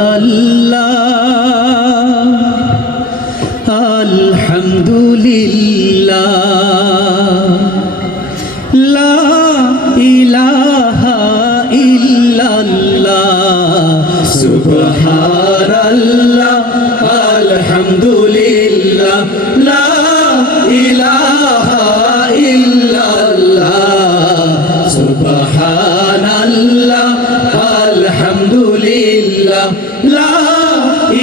সুবহানাল্লাহ আলহামদুলিল্লাহ লা ইলাহা ইল্লাল্লাহ সুবহানাল্লাহ আলহামদুলিল্লাহ লা ইলাহা ইল্লাল্লাহ সুবহানাল্লাহ আলহামদুলিল্লাহ লা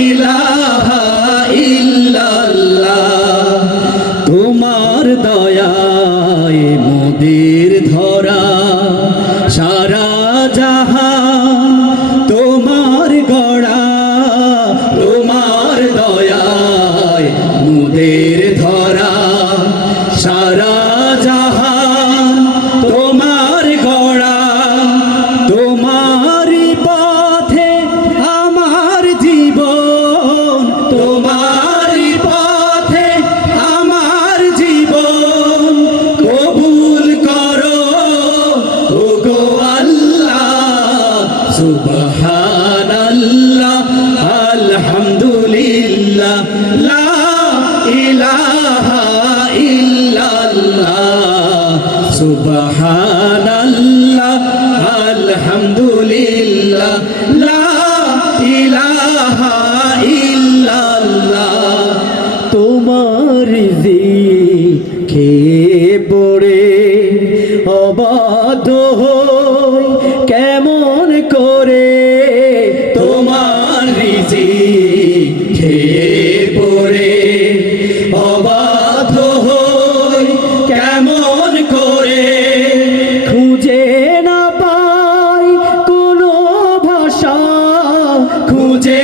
ইলাহা ইল্লাল্লাহ তোমার দয়ায় মোদের ধরা সারা জাহান তোমার গড়া তোমার দয়ায় মোদের ধরা সারা জাহান তোমার গড়া তোমারই পথে আমার জীবন তোমারই পথে আমার জীবন কবুল করো ওগো আল্লাহ সুবহানাল্লাহ আলহামদুলিল্লাহ লা ইলাহা ইল্লাল্লাহ সুবহানাল্লাহ আলহামদুলিল্লাহ লা ইলাহা ইল্লাল্লাহ তোমার জিকে পড়ে অবাধ্য হই কেমন করে তোমার রিজিকে পড়ে অবাধ্য হই কেমন করে খুঁজে না পাই কোনো ভাষা খুঁজে